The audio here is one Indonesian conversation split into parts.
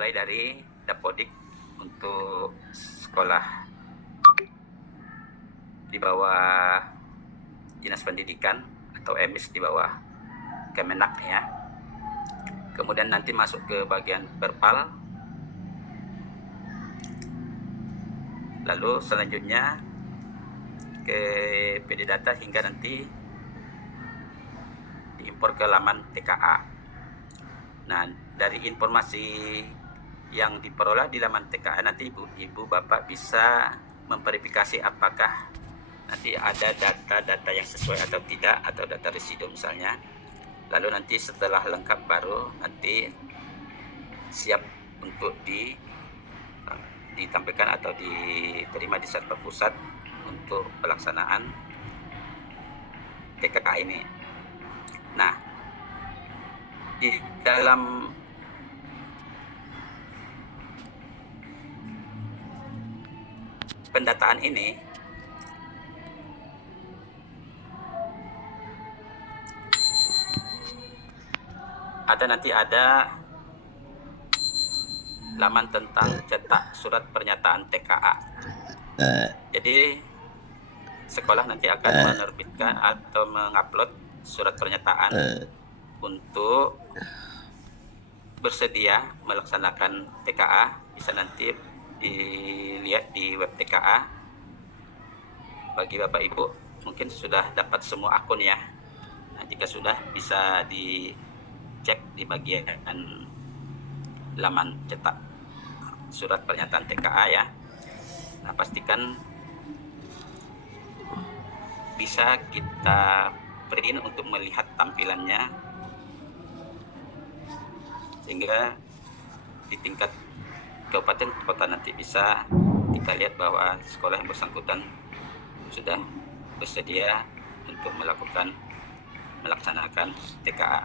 mulai dari Dapodik untuk sekolah di bawah Dinas Pendidikan atau EMIS di bawah Kemenak ya. Kemudian nanti masuk ke bagian Perpal. Lalu selanjutnya ke PD Data hingga nanti diimpor ke laman TKA. Nah, dari informasi yang diperoleh di laman TKA nanti ibu bapak bisa memverifikasi apakah nanti ada data-data yang sesuai atau tidak, atau data residu misalnya. Lalu nanti setelah lengkap baru nanti siap untuk ditampilkan atau diterima di server pusat untuk pelaksanaan TKA ini. Nah, di dalam pendataan ini ada laman tentang cetak surat pernyataan TKA. Jadi sekolah nanti akan menerbitkan atau mengupload surat pernyataan untuk bersedia melaksanakan TKA. Bisa nanti dilihat di web TKA. Bagi Bapak Ibu mungkin sudah dapat semua akun ya. Nah, jika sudah bisa dicek di bagian laman cetak surat pernyataan TKA ya. Nah, pastikan bisa kita print untuk melihat tampilannya, sehingga di tingkat kabupaten kota nanti bisa kita lihat bahwa sekolah yang bersangkutan sudah bersedia untuk melaksanakan TKA.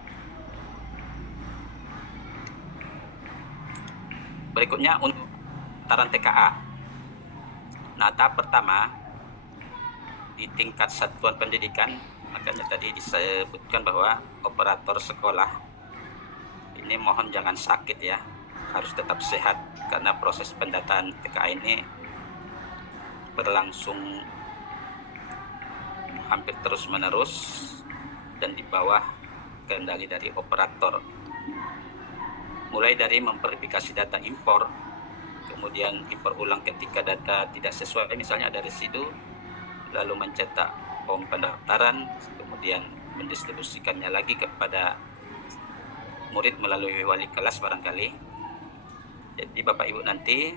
Berikutnya untuk pendaftaran TKA. Nah, tahap pertama di tingkat satuan pendidikan, makanya tadi disebutkan bahwa operator sekolah ini mohon jangan sakit ya, harus tetap sehat karena proses pendataan TKA ini berlangsung hampir terus-menerus dan di bawah kendali dari operator. Mulai dari memverifikasi data impor, kemudian impor ulang ketika data tidak sesuai, misalnya ada residu, lalu mencetak form pendaftaran, kemudian mendistribusikannya lagi kepada murid melalui wali kelas barangkali. Jadi Bapak Ibu nanti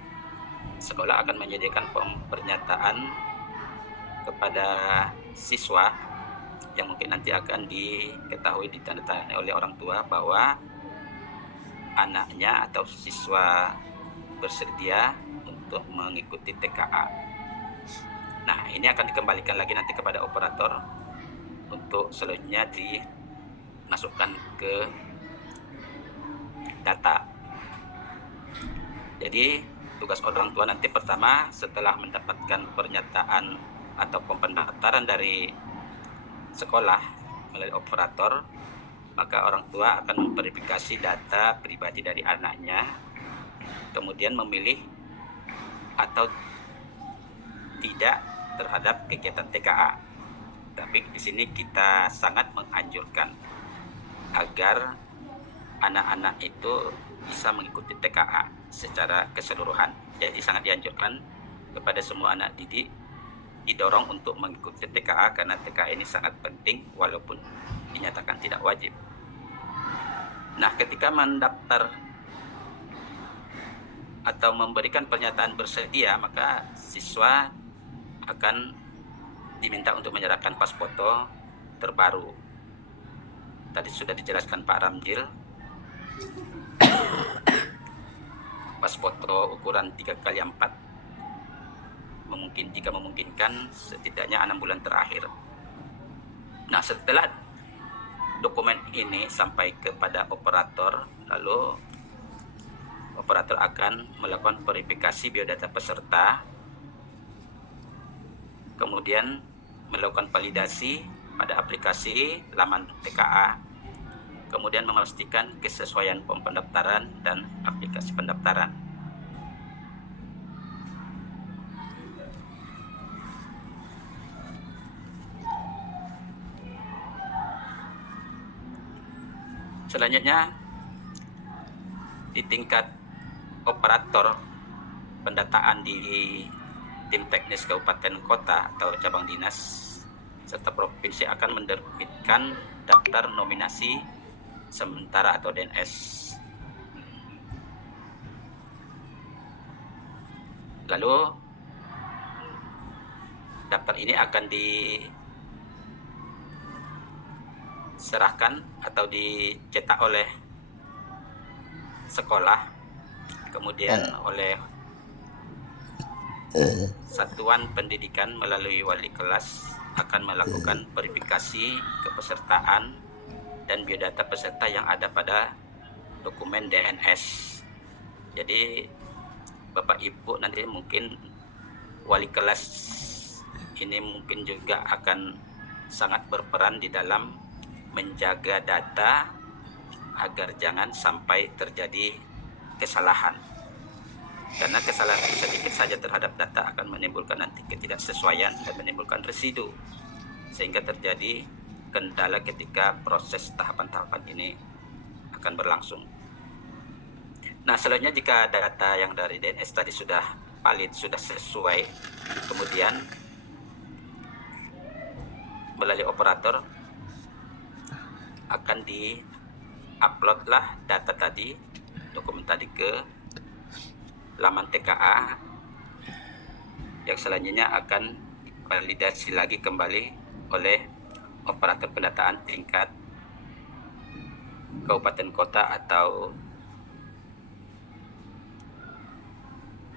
sekolah akan menyediakan form pernyataan kepada siswa yang mungkin nanti akan diketahui ditandatangani oleh orang tua bahwa anaknya atau siswa bersedia untuk mengikuti TKA. Nah, ini akan dikembalikan lagi nanti kepada operator untuk selanjutnya dimasukkan ke data. Jadi tugas orang tua nanti pertama setelah mendapatkan pernyataan atau pendaftaran dari sekolah melalui operator, maka orang tua akan memverifikasi data pribadi dari anaknya, kemudian memilih atau tidak terhadap kegiatan TKA. Tapi di sini kita sangat menganjurkan agar anak-anak itu bisa mengikuti TKA secara keseluruhan. Jadi sangat dianjurkan kepada semua anak didik didorong untuk mengikuti TKA karena TKA ini sangat penting walaupun dinyatakan tidak wajib. Nah, ketika mendaftar atau memberikan pernyataan bersedia, maka siswa akan diminta untuk menyerahkan pas foto terbaru. Tadi sudah dijelaskan Pak Ramjil, pas foto ukuran 3x4, jika memungkinkan setidaknya 6 bulan terakhir. Nah, setelah dokumen ini sampai kepada operator, lalu operator akan melakukan verifikasi biodata peserta, kemudian melakukan validasi pada aplikasi laman TKA, kemudian memastikan kesesuaian form pendaftaran dan aplikasi pendaftaran. Selanjutnya, di tingkat operator pendataan di tim teknis kabupaten kota atau cabang dinas serta provinsi akan menerbitkan daftar nominasi sementara atau DNS. Lalu daftar ini akan diserahkan atau dicetak oleh sekolah, kemudian oleh satuan pendidikan melalui wali kelas akan melakukan verifikasi kepesertaan dan biodata peserta yang ada pada dokumen DNS. Jadi Bapak Ibu nanti mungkin wali kelas ini mungkin juga akan sangat berperan di dalam menjaga data agar jangan sampai terjadi kesalahan. Karena kesalahan sedikit saja terhadap data akan menimbulkan nanti ketidaksesuaian dan menimbulkan residu, sehingga terjadi kendala ketika proses tahapan-tahapan ini akan berlangsung. Nah, selanjutnya jika data yang dari DNS tadi sudah valid, sudah sesuai, kemudian melalui operator akan di-uploadlah data tadi, dokumen tadi ke laman TKA yang selanjutnya akan validasi lagi kembali oleh operator pendataan tingkat kabupaten kota atau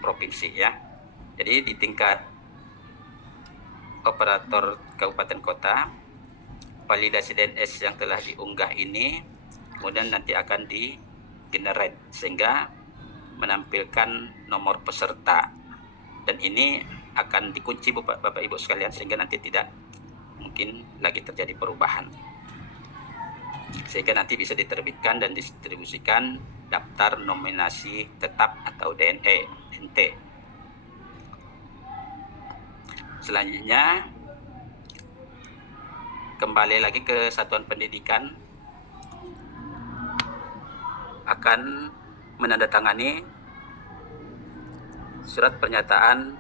provinsi ya. Jadi di tingkat operator kabupaten kota, validasi DNS yang telah diunggah ini kemudian nanti akan di-generate sehingga menampilkan nomor peserta, dan ini akan dikunci Bapak Ibu sekalian sehingga nanti tidak mungkin lagi terjadi perubahan, sehingga nanti bisa diterbitkan dan didistribusikan daftar nominasi tetap atau DNT. Selanjutnya kembali lagi ke satuan pendidikan akan menandatangani surat pernyataan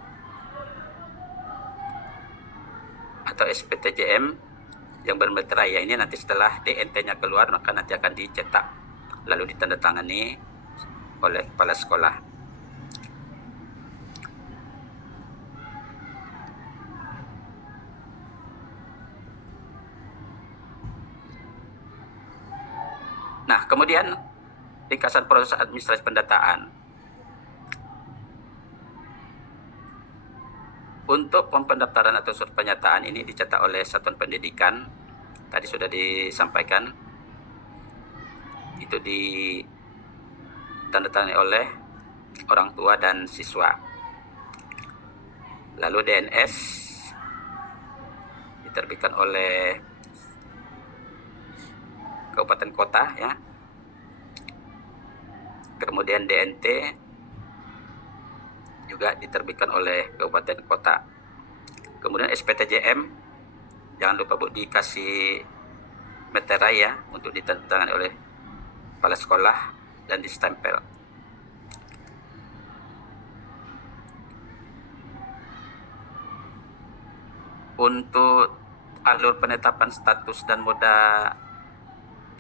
atau SPTJM yang bermeterai ya. Ini nanti setelah DNT-nya keluar maka nanti akan dicetak lalu ditandatangani oleh kepala sekolah. Nah, kemudian ringkasan proses administrasi pendataan. Untuk pendaftaran atau surat pernyataan ini dicetak oleh satuan pendidikan. Tadi sudah disampaikan. Itu ditandatangani oleh orang tua dan siswa. Lalu DNS diterbitkan oleh kabupaten kota ya. Kemudian DNT juga diterbitkan oleh kabupaten kota. Kemudian SPTJM jangan lupa Bu dikasih meterai ya untuk ditandatangani oleh kepala sekolah dan distempel. Untuk alur penetapan status dan moda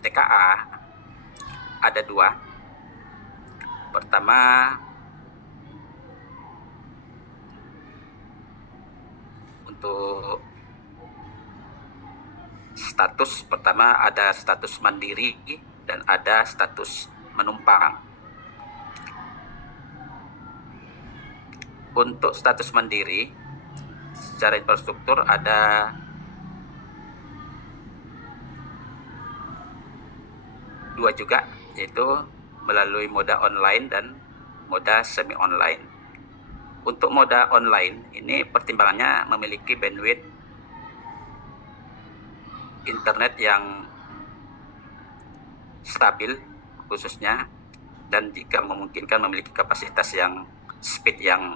TKA ada dua. Pertama, untuk status pertama ada status mandiri dan ada status menumpang. Untuk status mandiri secara infrastruktur ada dua juga, yaitu melalui moda online dan moda semi online. Untuk moda online ini pertimbangannya memiliki bandwidth internet yang stabil khususnya, dan jika memungkinkan memiliki kapasitas yang speed yang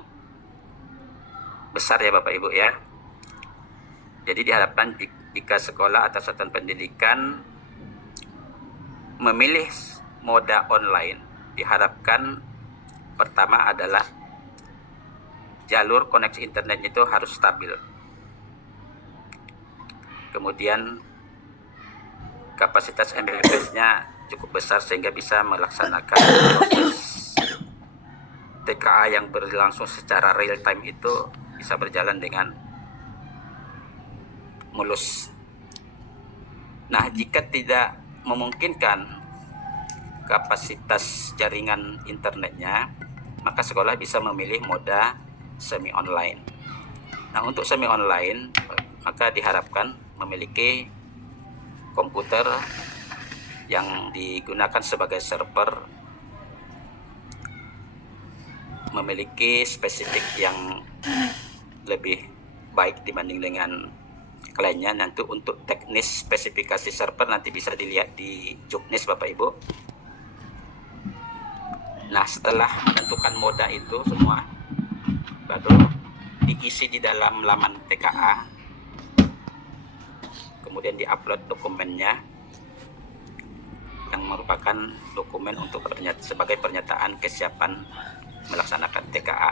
besar ya Bapak Ibu ya. Jadi diharapkan jika sekolah atau satuan pendidikan memilih moda online, diharapkan pertama adalah jalur koneksi internetnya itu harus stabil. Kemudian kapasitas Mbps-nya cukup besar sehingga bisa melaksanakan proses TKA yang berlangsung secara real time itu bisa berjalan dengan mulus. Nah, jika tidak memungkinkan kapasitas jaringan internetnya, maka sekolah bisa memilih moda semi online. Nah, untuk semi online maka diharapkan memiliki komputer yang digunakan sebagai server memiliki spesifik yang lebih baik dibanding dengan kliennya. Nanti untuk teknis spesifikasi server nanti bisa dilihat di Juknis Bapak Ibu. Nah, setelah menentukan moda itu semua, baru diisi di dalam laman TKA, kemudian diupload dokumennya yang merupakan dokumen untuk sebagai pernyataan kesiapan melaksanakan TKA.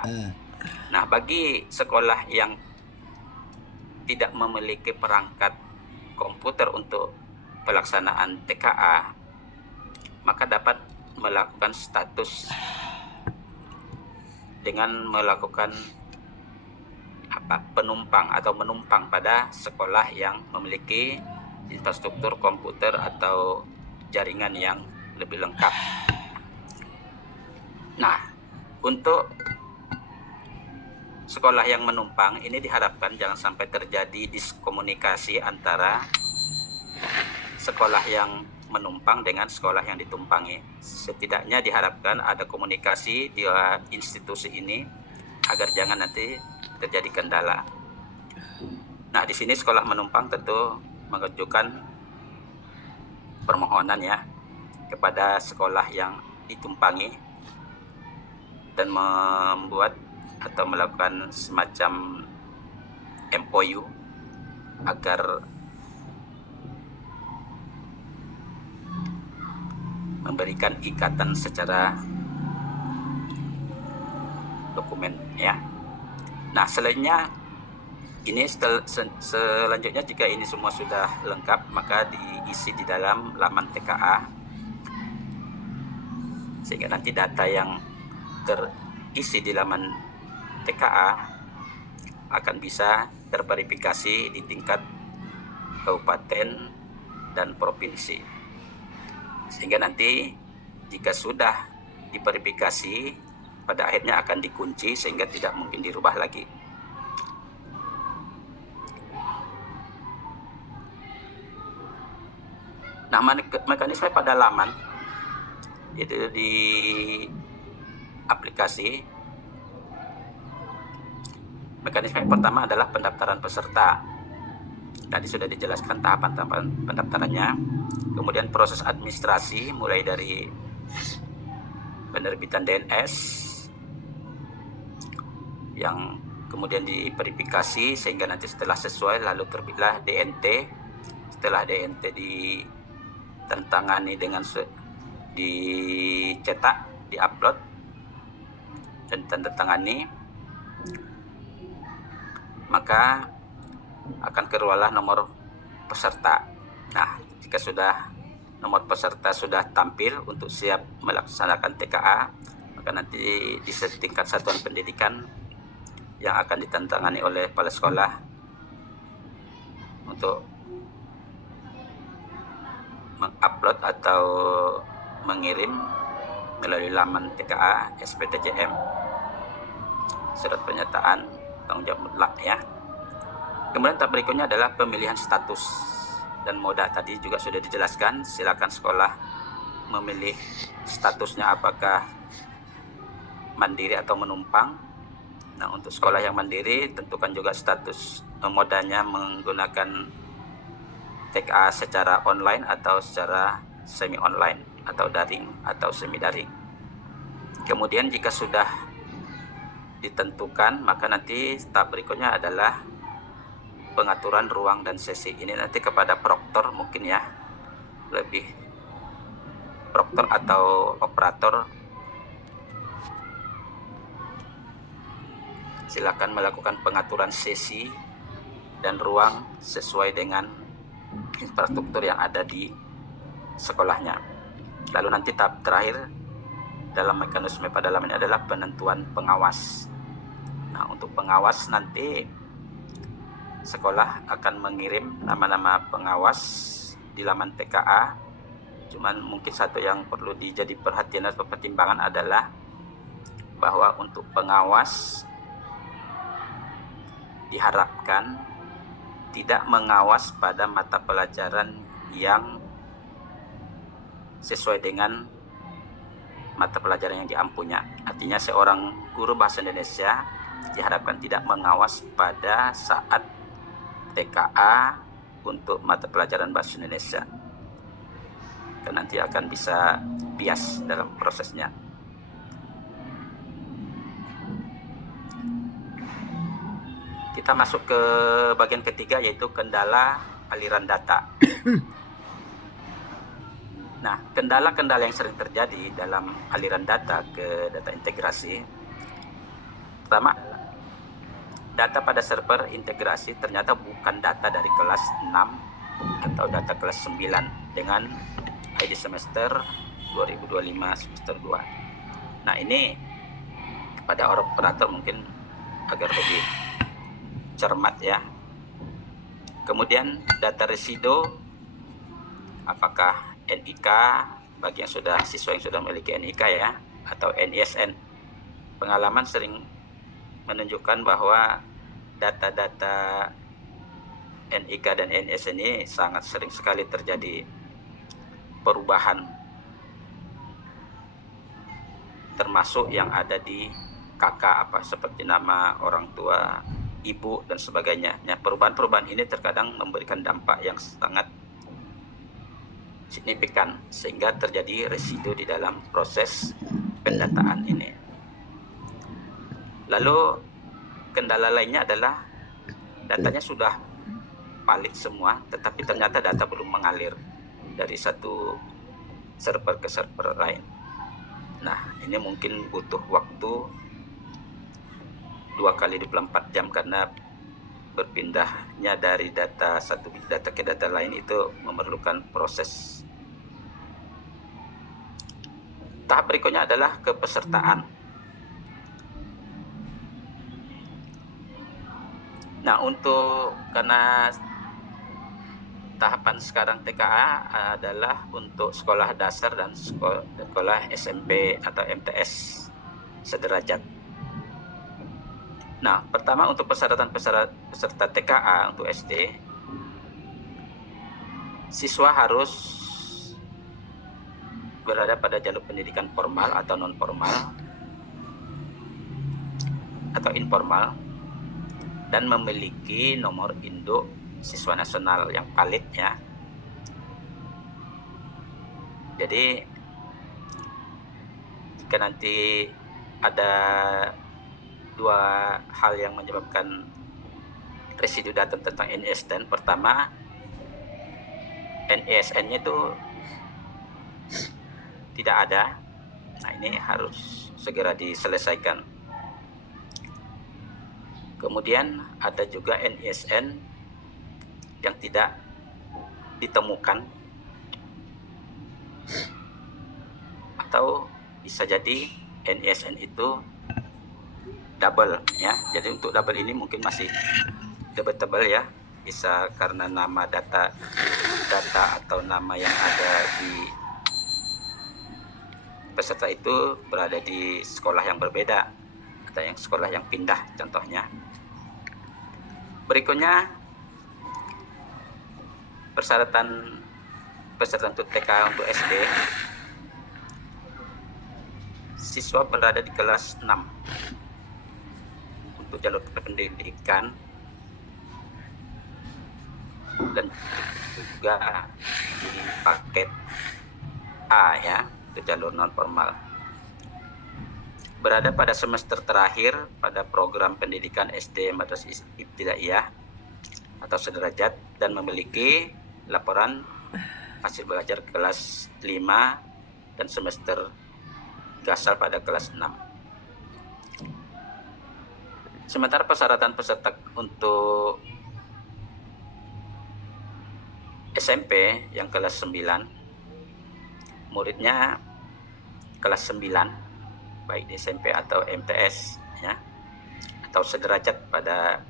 Nah, bagi sekolah yang tidak memiliki perangkat komputer untuk pelaksanaan TKA, maka dapat melakukan status dengan melakukan penumpang atau menumpang pada sekolah yang memiliki infrastruktur komputer atau jaringan yang lebih lengkap. Nah, untuk sekolah yang menumpang ini diharapkan jangan sampai terjadi diskomunikasi antara sekolah yang menumpang dengan sekolah yang ditumpangi. Setidaknya diharapkan ada komunikasi di institusi ini agar jangan nanti terjadi kendala. Nah, di sini sekolah menumpang tentu mengajukan permohonan ya kepada sekolah yang ditumpangi dan membuat atau melakukan semacam MOU agar memberikan ikatan secara dokumen ya. Nah, selainnya ini selanjutnya jika ini semua sudah lengkap maka diisi di dalam laman TKA sehingga nanti data yang terisi di laman TKA akan bisa terverifikasi di tingkat kabupaten dan provinsi, sehingga nanti jika sudah diverifikasi pada akhirnya akan dikunci sehingga tidak mungkin dirubah lagi. Nah, mekanisme pada laman itu di aplikasi. Mekanisme pertama adalah pendaftaran peserta. Tadi sudah dijelaskan tahapan-tahapan pendaftarannya. Kemudian proses administrasi mulai dari penerbitan DNS yang kemudian diverifikasi sehingga nanti setelah sesuai lalu terbitlah DNT. Setelah DNT ditantangani dengan dicetak, diupload dan ditandatangani, maka akan keluarlah nomor peserta. Nah, jika sudah nomor peserta sudah tampil untuk siap melaksanakan TKA, maka nanti di tingkat satuan pendidikan yang akan ditantangani oleh kepala sekolah untuk mengupload atau mengirim melalui laman TKA SPTJM surat pernyataan tanggung jawab mutlak ya. Kemudian tahap berikutnya adalah pemilihan status dan moda. Tadi juga sudah dijelaskan, silakan sekolah memilih statusnya apakah mandiri atau menumpang. Nah, untuk sekolah yang mandiri tentukan juga status modanya menggunakan TKA secara online atau secara semi online atau daring atau semi daring. Kemudian jika sudah ditentukan, maka nanti tahap berikutnya adalah pengaturan ruang dan sesi. Ini nanti kepada proktor mungkin ya, lebih proktor atau operator silakan melakukan pengaturan sesi dan ruang sesuai dengan infrastruktur yang ada di sekolahnya. Lalu nanti tahap terakhir dalam mekanisme pedalaman ini adalah penentuan pengawas. Nah, untuk pengawas nanti sekolah akan mengirim nama-nama pengawas di laman TKA. Cuman mungkin satu yang perlu dijadi perhatian atau pertimbangan adalah bahwa untuk pengawas diharapkan tidak mengawas pada mata pelajaran yang sesuai dengan mata pelajaran yang diampunya. Artinya seorang guru bahasa Indonesia diharapkan tidak mengawas pada saat TKA untuk mata pelajaran bahasa Indonesia, karena nanti akan bisa bias dalam prosesnya. Kita masuk ke bagian ketiga, yaitu kendala aliran data. Nah, kendala-kendala yang sering terjadi dalam aliran data ke data integrasi, pertama, data pada server integrasi ternyata bukan data dari kelas 6 atau data kelas 9 dengan ID semester 2025 semester 2. Nah, ini pada operator mungkin agar lebih cermat ya. Kemudian data residu, apakah NIK bagi yang sudah siswa yang sudah memiliki NIK ya, atau NISN. Pengalaman sering menunjukkan bahwa data-data NIK dan NISN ini sangat sering sekali terjadi perubahan, termasuk yang ada di KK seperti nama orang tua, ibu dan sebagainya. Nah, perubahan-perubahan ini terkadang memberikan dampak yang sangat signifikan sehingga terjadi residu di dalam proses pendataan ini. Lalu kendala lainnya adalah datanya sudah valid semua, tetapi ternyata data belum mengalir dari satu server ke server lain. Nah, ini mungkin butuh waktu 2 kali 24 jam karena berpindahnya dari data satu data ke data lain itu memerlukan proses. Tahap berikutnya adalah kepesertaan. Nah, karena tahapan sekarang TKA adalah untuk sekolah dasar dan sekolah SMP atau MTS sederajat. Nah, pertama untuk persyaratan peserta TKA untuk SD, siswa harus berada pada jalur pendidikan formal atau non formal atau informal dan memiliki nomor induk siswa nasional yang valid ya. Jadi jika nanti ada 2 hal yang menyebabkan residu data tentang NISN. Pertama, NISN-nya itu tidak ada. Nah, ini harus segera diselesaikan. Kemudian ada juga NISN yang tidak ditemukan, atau bisa jadi NISN itu double ya. Jadi untuk double ini mungkin masih debatable ya, bisa karena nama data atau nama yang ada di peserta itu berada di sekolah yang berbeda atau yang sekolah yang pindah contohnya. Berikutnya persyaratan peserta untuk TK untuk SD, siswa berada di kelas 6 untuk jalur pendidikan dan juga di paket A ya, itu jalur non formal. Berada pada semester terakhir pada program pendidikan SD Madrasah Ibtidaiyah atau sederajat dan memiliki laporan hasil belajar kelas 5 dan semester gasal pada kelas 6. Sementara persyaratan peserta untuk SMP yang kelas 9, muridnya kelas 9 baik di SMP atau MTS ya, atau sederajat pada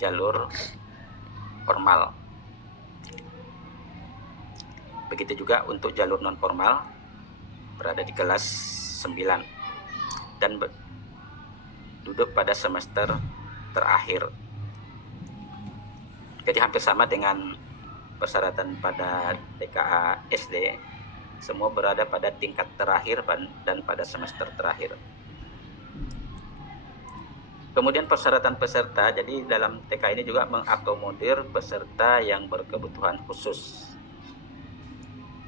jalur formal. Begitu juga untuk jalur non formal berada di kelas 9 dan duduk pada semester terakhir. Jadi hampir sama dengan persyaratan pada TKA SD, semua berada pada tingkat terakhir dan pada semester terakhir. Kemudian persyaratan peserta, jadi dalam TK ini juga mengakomodir peserta yang berkebutuhan khusus.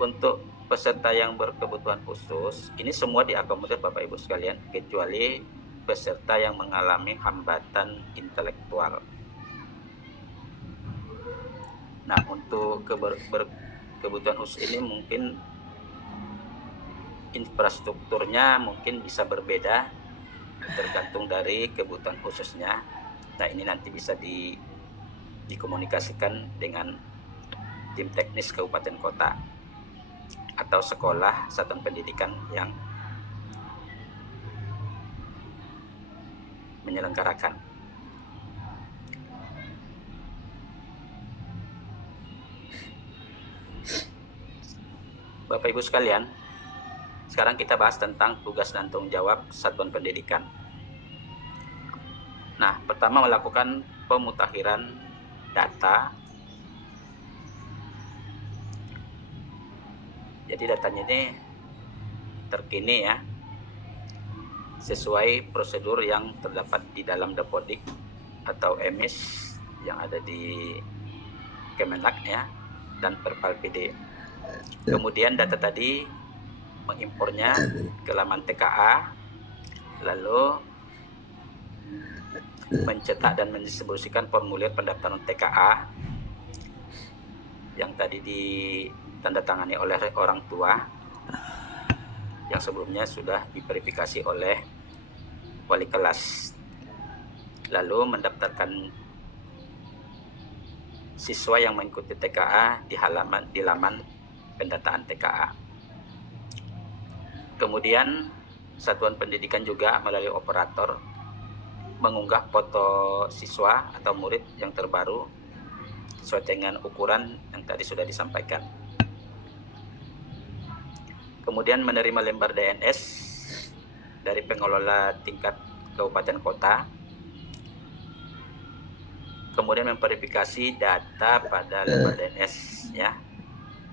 Untuk peserta yang berkebutuhan khusus, ini semua diakomodir Bapak Ibu sekalian, kecuali peserta yang mengalami hambatan intelektual. Nah, untuk kebutuhan khusus ini mungkin infrastrukturnya mungkin bisa berbeda tergantung dari kebutuhan khususnya. Nah, ini nanti bisa dikomunikasikan dengan tim teknis kabupaten kota atau sekolah satuan pendidikan yang menyelenggarakan. Bapak Ibu sekalian, sekarang kita bahas tentang tugas dan tanggung jawab satuan pendidikan. Nah, pertama melakukan pemutakhiran data. Jadi datanya ini terkini ya, sesuai prosedur yang terdapat di dalam Dapodik atau EMIS yang ada di Kemenag ya, dan Perpal PD. Kemudian data tadi mengimpornya ke laman TKA, lalu mencetak dan mendistribusikan formulir pendaftaran TKA yang tadi ditandatangani oleh orang tua yang sebelumnya sudah diverifikasi oleh wali kelas, lalu mendaftarkan siswa yang mengikuti TKA di laman pendataan TKA. Kemudian satuan pendidikan juga melalui operator mengunggah foto siswa atau murid yang terbaru sesuai dengan ukuran yang tadi sudah disampaikan. Kemudian menerima lembar DNS dari pengelola tingkat kabupaten kota. Kemudian memverifikasi data pada lembar DNS ya.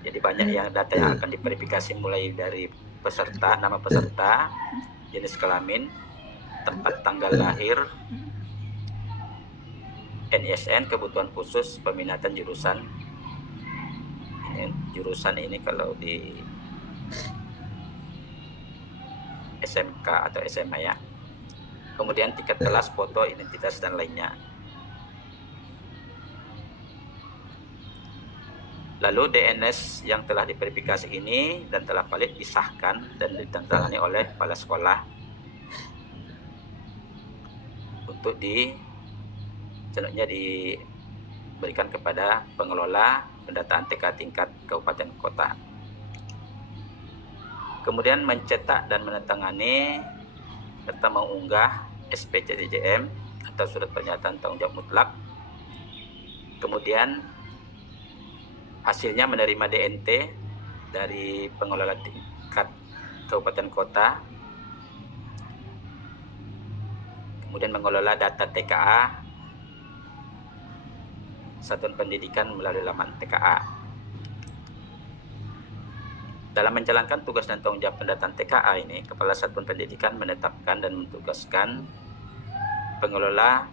Jadi banyak yang data yang akan diverifikasi, mulai dari peserta, nama peserta, jenis kelamin, tempat tanggal lahir, NISN, kebutuhan khusus, peminatan jurusan. Jurusan ini kalau di SMK atau SMA ya. Kemudian tiket kelas, foto, identitas dan lainnya. Lalu DNS yang telah diverifikasi ini dan telah valid disahkan dan ditandatangani oleh kepala sekolah untuk selanjutnya diberikan kepada pengelola pendataan TK tingkat kabupaten kota. Kemudian mencetak dan menandatangani serta mengunggah SPCJM atau surat pernyataan tanggung jawab mutlak. Kemudian hasilnya menerima DNT dari pengelola tingkat kabupaten kota. Kemudian mengelola data TKA satuan pendidikan melalui laman TKA. Dalam menjalankan tugas dan tanggung jawab pendataan TKA ini, Kepala Satuan Pendidikan menetapkan dan mentugaskan pengelola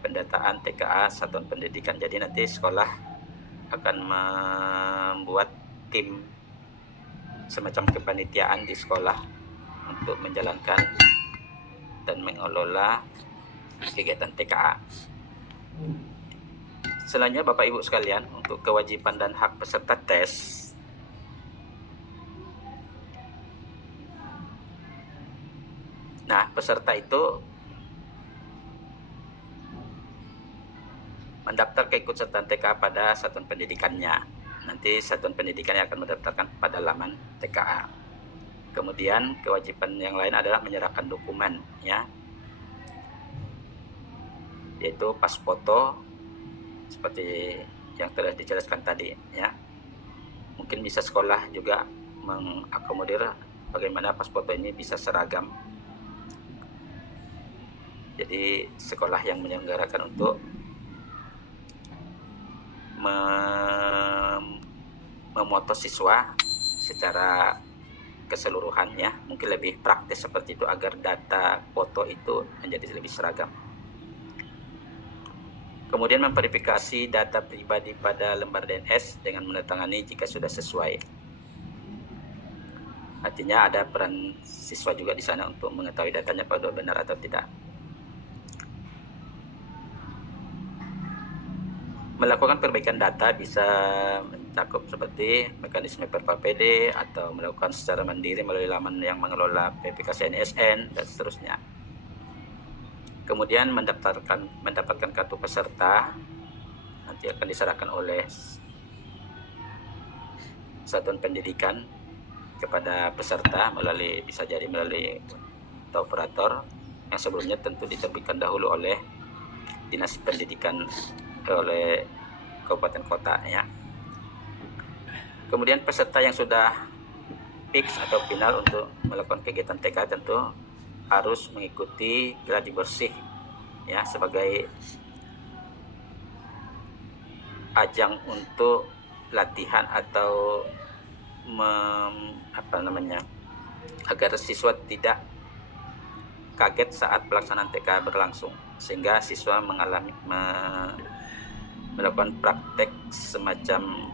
pendataan TKA satuan pendidikan. Jadi nanti sekolah akan membuat tim semacam kepanitiaan di sekolah untuk menjalankan dan mengelola kegiatan TKA. Selanjutnya Bapak Ibu sekalian, untuk kewajiban dan hak peserta tes, nah peserta itu mendaftar keikutsertaan TKA pada satuan pendidikannya. Nanti satuan pendidikan yang akan mendaftarkan pada laman TKA. Kemudian kewajiban yang lain adalah menyerahkan dokumen, ya, yaitu pas foto seperti yang telah dijelaskan tadi, ya. Mungkin bisa sekolah juga mengakomodir bagaimana pas foto ini bisa seragam. Jadi sekolah yang menyelenggarakan untuk memoto siswa secara keseluruhan, ya, mungkin lebih praktis seperti itu agar data foto itu menjadi lebih seragam. Kemudian memverifikasi data pribadi pada lembar DNS dengan menandatangani jika sudah sesuai. Artinya ada peran siswa juga di sana untuk mengetahui datanya pada benar atau tidak. Melakukan perbaikan data bisa mencakup seperti mekanisme perpa PD atau melakukan secara mandiri melalui laman yang mengelola PPKC NSN dan seterusnya. Kemudian mendapatkan kartu peserta nanti akan diserahkan oleh satuan pendidikan kepada peserta bisa jadi melalui operator yang sebelumnya tentu diterbitkan dahulu oleh Dinas Pendidikan oleh kabupaten kota, ya. Kemudian peserta yang sudah fix atau final untuk melakukan kegiatan TK tentu harus mengikuti gladi bersih, ya, sebagai ajang untuk latihan atau agar siswa tidak kaget saat pelaksanaan TK berlangsung, sehingga siswa melakukan praktek semacam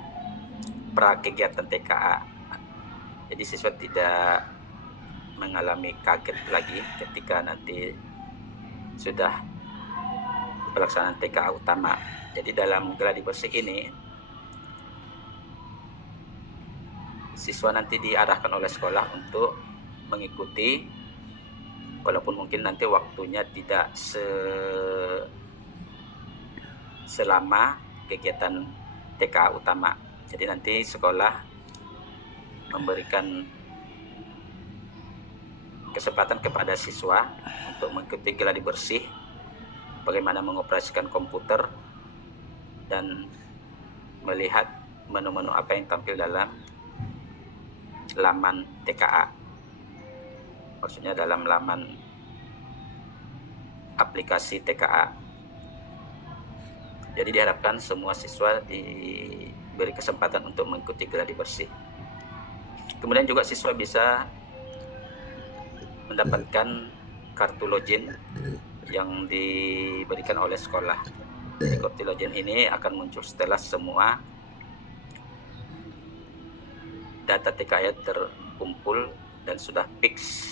pra kegiatan TKA. Jadi siswa tidak mengalami kaget lagi ketika nanti sudah pelaksanaan TKA utama. Jadi dalam gladi bersih ini siswa nanti diarahkan oleh sekolah untuk mengikuti, walaupun mungkin nanti waktunya tidak selama kegiatan TKA utama. Jadi nanti sekolah memberikan kesempatan kepada siswa untuk mengikuti gladi bersih, bagaimana mengoperasikan komputer dan melihat menu-menu apa yang tampil dalam laman TKA. Maksudnya dalam laman aplikasi TKA. Jadi diharapkan semua siswa diberi kesempatan untuk mengikuti gladi bersih. Kemudian juga siswa bisa mendapatkan kartu login yang diberikan oleh sekolah. Jadi kartu login ini akan muncul setelah semua data TKA terkumpul dan sudah fix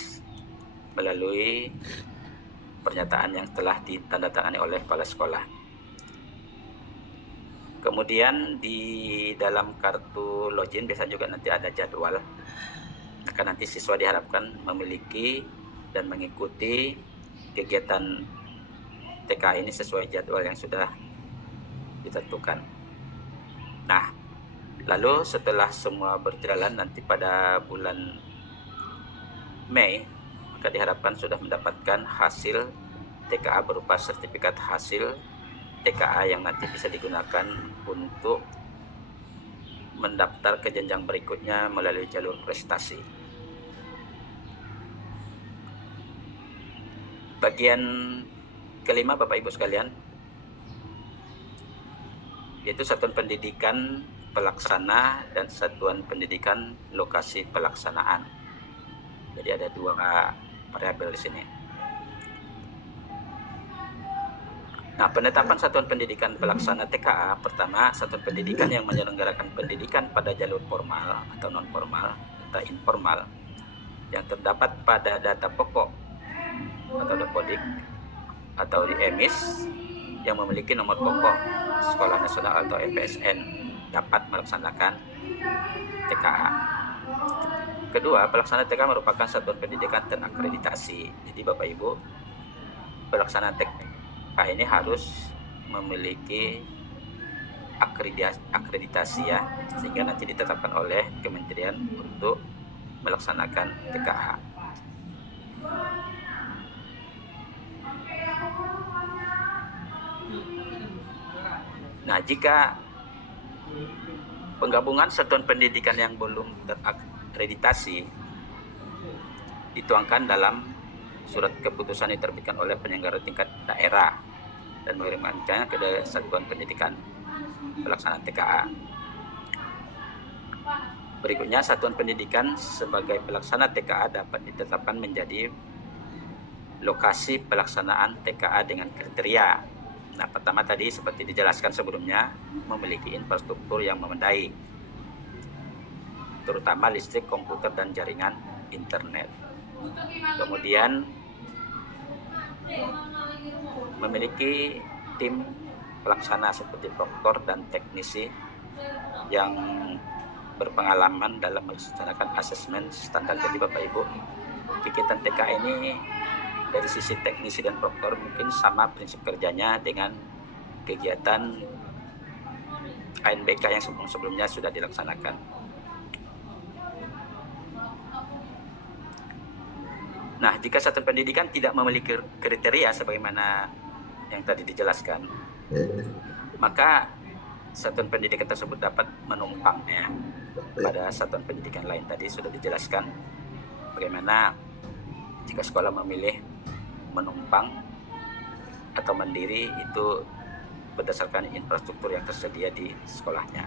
melalui pernyataan yang telah ditandatangani oleh kepala sekolah. Kemudian di dalam kartu login biasanya juga nanti ada jadwal. Maka nanti siswa diharapkan memiliki dan mengikuti kegiatan TK ini sesuai jadwal yang sudah ditentukan. Nah, lalu setelah semua berjalan nanti pada bulan Mei, maka diharapkan sudah mendapatkan hasil TKA berupa sertifikat hasil TKA yang nanti bisa digunakan untuk mendaftar ke jenjang berikutnya melalui jalur prestasi. Bagian kelima Bapak Ibu sekalian, yaitu satuan pendidikan pelaksana dan satuan pendidikan lokasi pelaksanaan. Jadi ada dua variabel di sini. Nah, penetapan satuan pendidikan pelaksana TKA, pertama, satuan pendidikan yang menyelenggarakan pendidikan pada jalur formal atau non formal. data informal yang terdapat pada data pokok atau Dapodik atau di EMIS yang memiliki nomor pokok Sekolah Nasional atau NPSN dapat melaksanakan TKA. Kedua, pelaksana TKA merupakan satuan pendidikan terakreditasi. Jadi Bapak Ibu, pelaksana TKA ini harus memiliki akreditasi ya, sehingga nanti ditetapkan oleh kementerian untuk melaksanakan TKA. Nah, jika penggabungan satuan pendidikan yang belum terakreditasi dituangkan dalam surat keputusan yang diterbitkan oleh penyelenggara tingkat daerah dan mengirimkannya ke satuan pendidikan pelaksanaan TKA. Berikutnya, satuan pendidikan sebagai pelaksana TKA dapat ditetapkan menjadi lokasi pelaksanaan TKA dengan kriteria. Nah, pertama tadi seperti dijelaskan sebelumnya, memiliki infrastruktur yang memadai, terutama listrik, komputer, dan jaringan internet. Kemudian memiliki tim pelaksana seperti proktor dan teknisi yang berpengalaman dalam melaksanakan asesmen standar. Jadi Bapak Ibu, kegiatan TKA ini dari sisi teknisi dan proktor mungkin sama prinsip kerjanya dengan kegiatan ANBK yang sebelum-sebelumnya sudah dilaksanakan. Nah, jika satuan pendidikan tidak memiliki kriteria sebagaimana yang tadi dijelaskan, maka satuan pendidikan tersebut dapat menumpangnya pada satuan pendidikan lain. Tadi sudah dijelaskan bagaimana jika sekolah memilih menumpang atau mandiri itu berdasarkan infrastruktur yang tersedia di sekolahnya.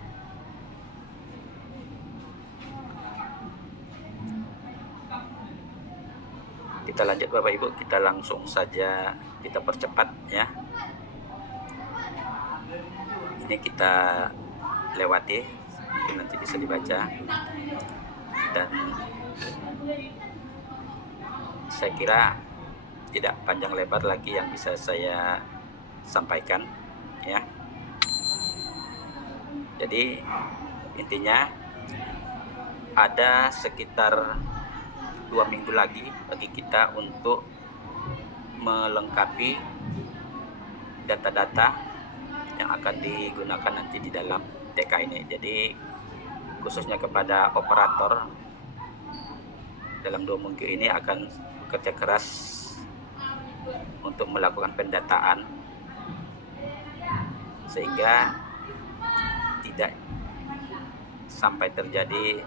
Kita lanjut Bapak Ibu, kita langsung saja kita percepat ya. Ini kita lewati, mungkin nanti bisa dibaca, dan saya kira tidak panjang lebar lagi yang bisa saya sampaikan ya. Jadi intinya ada sekitar 2 minggu lagi bagi kita untuk melengkapi data-data yang akan digunakan nanti di dalam TK ini. Jadi khususnya kepada operator dalam 2 minggu ini akan bekerja keras untuk melakukan pendataan sehingga tidak sampai terjadi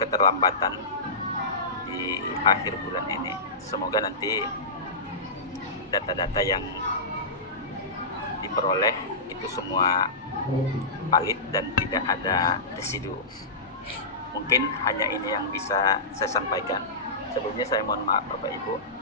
keterlambatan di akhir bulan ini. Semoga nanti data-data yang diperoleh itu semua valid dan tidak ada residu. Mungkin hanya ini yang bisa saya sampaikan. Sebelumnya saya mohon maaf Bapak Ibu